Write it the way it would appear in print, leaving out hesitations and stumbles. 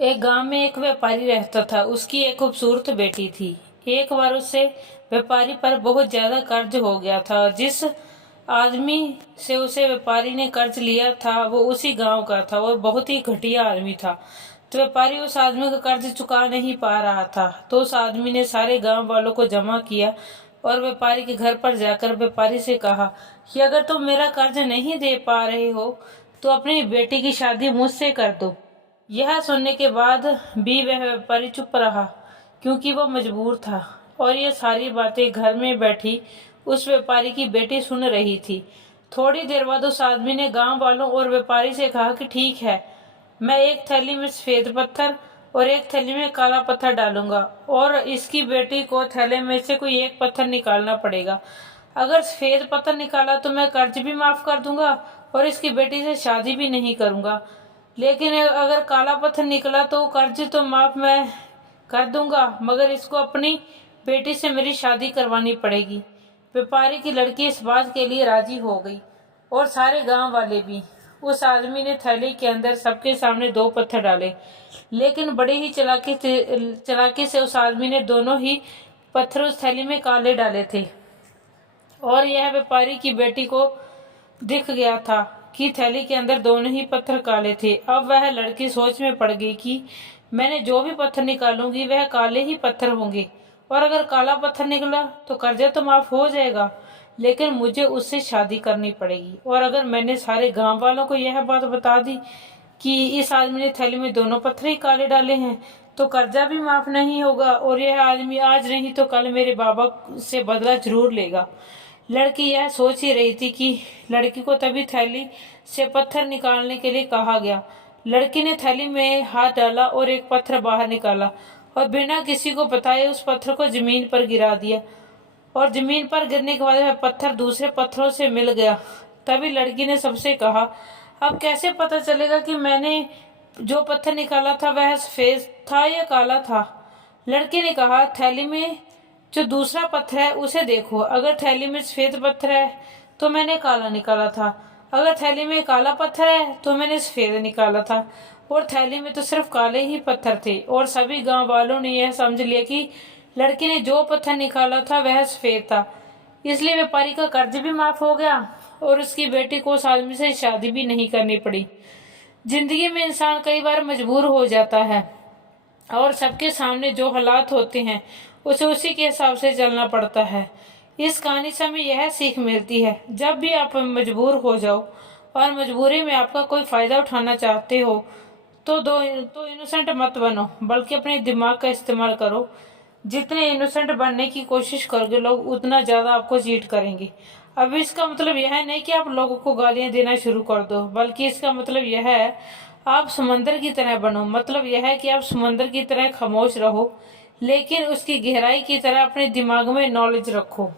एक गांव में एक व्यापारी रहता था। उसकी एक खूबसूरत बेटी थी। एक बार उससे व्यापारी पर बहुत ज्यादा कर्ज हो गया था। जिस आदमी से उसे व्यापारी ने कर्ज लिया था वो उसी गांव का था और बहुत ही घटिया आदमी था। तो व्यापारी उस आदमी का कर्ज चुका नहीं पा रहा था। तो उस आदमी ने सारे गांव वालों को जमा किया और व्यापारी के घर पर जाकर व्यापारी से कहा कि अगर तुम मेरा कर्ज नहीं दे पा रहे हो तो अपनी बेटी की शादी मुझसे कर दो। यह सुनने के बाद भी वह व्यापारी चुप रहा, क्योंकि वो मजबूर था। और ये सारी बातें घर में बैठी उस व्यापारी की बेटी सुन रही थी। थोड़ी देर बाद उस आदमी ने गांव वालों और व्यापारी से कहा कि ठीक है, मैं एक थैली में सफेद पत्थर और एक थैली में काला पत्थर डालूंगा और इसकी बेटी को थैले में से कोई एक पत्थर निकालना पड़ेगा। अगर सफेद पत्थर निकाला तो मैं कर्ज भी माफ कर दूंगा और इसकी बेटी से शादी भी नहीं करूंगा। लेकिन अगर काला पत्थर निकला तो कर्ज तो माफ मैं कर दूंगा, मगर इसको अपनी बेटी से मेरी शादी करवानी पड़ेगी। व्यापारी की लड़की इस बात के लिए राजी हो गई और सारे गांव वाले भी। उस आदमी ने थैली के अंदर सबके सामने दो पत्थर डाले, लेकिन बड़ी ही चालाकी से उस आदमी ने दोनों ही पत्थर उस थैली में काले डाले थे। और यह व्यापारी की बेटी को दिख गया था कि थैली के अंदर दोनों ही पत्थर काले थे। अब वह लड़की सोच में पड़ गई कि मैंने जो भी पत्थर निकालूंगी वह काले ही पत्थर होंगे, और अगर काला पत्थर निकला तो कर्जा तो माफ हो जाएगा, लेकिन मुझे उससे शादी करनी पड़ेगी। और अगर मैंने सारे गांव वालों को यह बात बता दी कि इस आदमी ने थैली में दोनों पत्थर ही काले डाले हैं तो कर्जा भी माफ नहीं होगा, और यह आदमी आज नहीं तो कल मेरे बाबा से बदला जरूर लेगा। लड़की यह सोच ही रही थी कि लड़की को तभी थैली से पत्थर निकालने के लिए कहा गया। लड़की ने थैली में हाथ डाला और एक पत्थर बाहर निकाला और बिना किसी को बताए उस पत्थर को जमीन पर गिरा दिया। और जमीन पर गिरने के बाद वह पत्थर दूसरे पत्थरों से मिल गया। तभी लड़की ने सबसे कहा, अब कैसे पता चलेगा कि मैंने जो पत्थर निकाला था वह सफेद था या काला था? लड़की ने कहा, थैली में जो दूसरा पत्थर है उसे देखो। अगर थैली में सफेद पत्थर है तो मैंने काला निकाला था, अगर थैली में काला पत्थर है तो मैंने सफेद निकाला था, और थैली में तो सिर्फ काले ही पत्थर थे। और सभी गांव वालों ने यह समझ लिया कि लड़की ने जो पत्थर निकाला था वह सफेद था। इसलिए व्यापारी का कर्ज भी माफ हो गया और उसकी बेटी को उस आदमी से शादी भी नहीं करनी पड़ी। जिंदगी में इंसान कई बार मजबूर हो जाता है और सबके सामने जो हालात होते हैं उसे उसी के हिसाब से चलना पड़ता है। इस कहानी से हमें यह सीख मिलती है, जब भी आप मजबूर हो जाओ और मजबूरी में आपका कोई फायदा उठाना चाहते हो तो इनोसेंट मत बनो, बल्कि अपने दिमाग का इस्तेमाल करो। जितने इनोसेंट बनने की कोशिश करोगे लोग उतना ज्यादा आपको चीट करेंगे। अब इसका मतलब यह नहीं कि आप लोगों को गालियां देना शुरू कर दो, बल्कि इसका मतलब यह है आप समंदर की तरह बनो। मतलब यह है कि आप समंदर की तरह खामोश रहो, लेकिन उसकी गहराई की तरह अपने दिमाग में नॉलेज रखो।